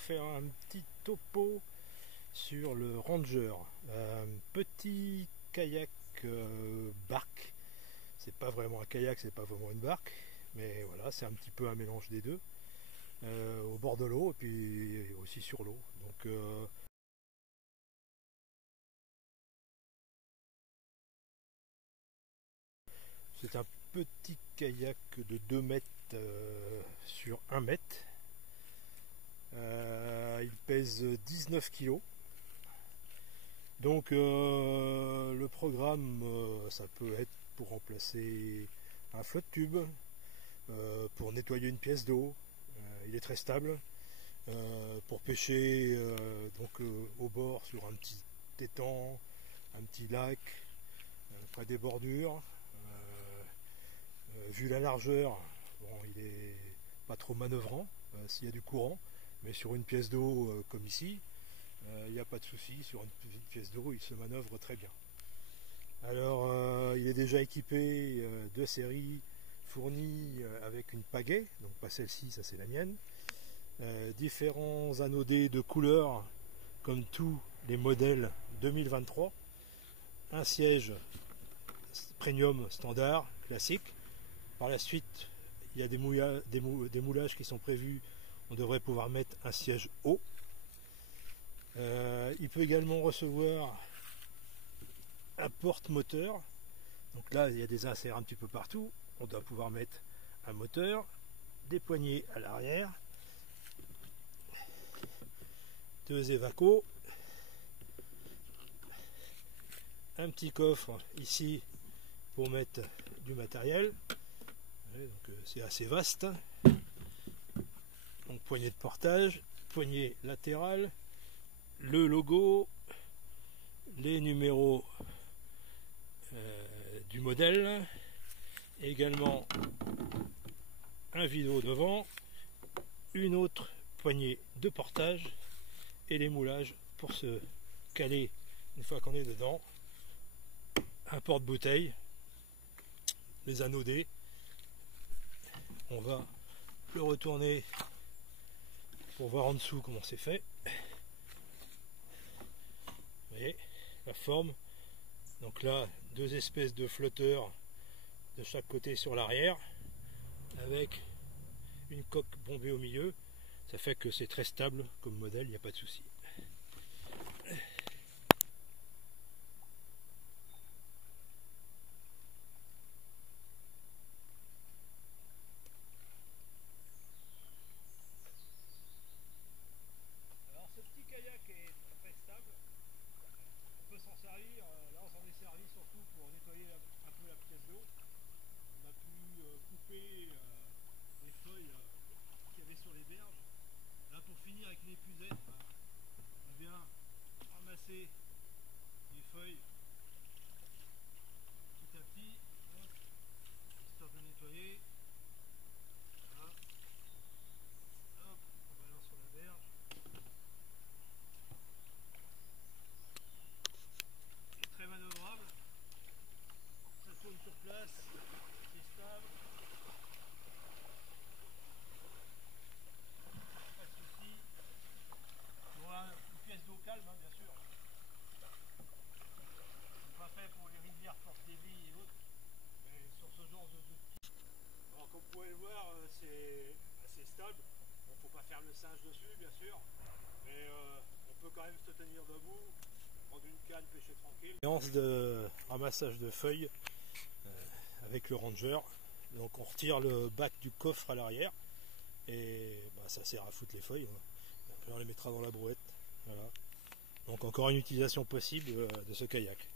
faire un petit topo sur le Ranger, un petit kayak barque. C'est pas vraiment un kayak, c'est pas vraiment une barque, mais voilà, c'est un petit peu un mélange des deux, au bord de l'eau et puis aussi sur l'eau. Donc c'est un petit kayak de 2 mètres sur 1 mètre. Il pèse 19 kg. Donc le programme, ça peut être pour remplacer un flotte tube, pour nettoyer une pièce d'eau, il est très stable, pour pêcher donc au bord sur un petit étang, un petit lac, près des bordures. Vu la largeur, bon, il est pas trop manœuvrant s'il y a du courant, mais sur une pièce d'eau comme ici, il n'y a pas de souci. Sur une petite pièce d'eau, il se manœuvre très bien. Alors il est déjà équipé de série, fourni avec une pagaie, donc pas celle-ci, ça c'est la mienne. Différents anodés de couleurs comme tous les modèles 2023. Un siège premium standard classique. Par la suite, il y a des moulages qui sont prévus. On devrait pouvoir mettre un siège haut. Il peut également recevoir un porte-moteur. Donc là, il y a des inserts un petit peu partout. On doit pouvoir mettre un moteur, des poignées à l'arrière, 2 évacos, un petit coffre ici pour mettre du matériel. Donc c'est assez vaste. Donc poignée de portage, poignée latérale, le logo, les numéros du modèle, également un vidéo devant, une autre poignée de portage et les moulages pour se caler une fois qu'on est dedans, un porte-bouteille, les anodés. On va le retourner pour voir en dessous comment c'est fait. Vous voyez la forme. Donc là, 2 espèces de flotteurs de chaque côté sur l'arrière, avec une coque bombée au milieu. Ça fait que c'est très stable comme modèle, il n'y a pas de souci. Alors ce petit kayak est très stable. On peut s'en servir, là on s'en est servi surtout pour nettoyer un peu la pièce d'eau. On a pu couper les feuilles qu'il y avait sur les berges. Là pour finir avec une épuisette, on vient ramasser les feuilles petit à petit, histoire de nettoyer. Voilà. Hop, on balance sur la berge. C'est très manœuvrable, ça tourne sur place, c'est stable. Pas de souci. Il y aura une pièce d'eau calme, hein, bien sûr. C'est pas fait pour les rivières fortes débit et autres, mais sur ce genre de alors comme vous pouvez le voir, c'est assez stable. Bon, faut pas faire le singe dessus, bien sûr, mais on peut quand même se tenir debout, prendre une canne, pêcher tranquille. Séance de ramassage de feuilles avec le Ranger. Donc on retire le bac du coffre à l'arrière et ça sert à foutre les feuilles. Après on les mettra dans la brouette. Voilà. Donc encore une utilisation possible de ce kayak.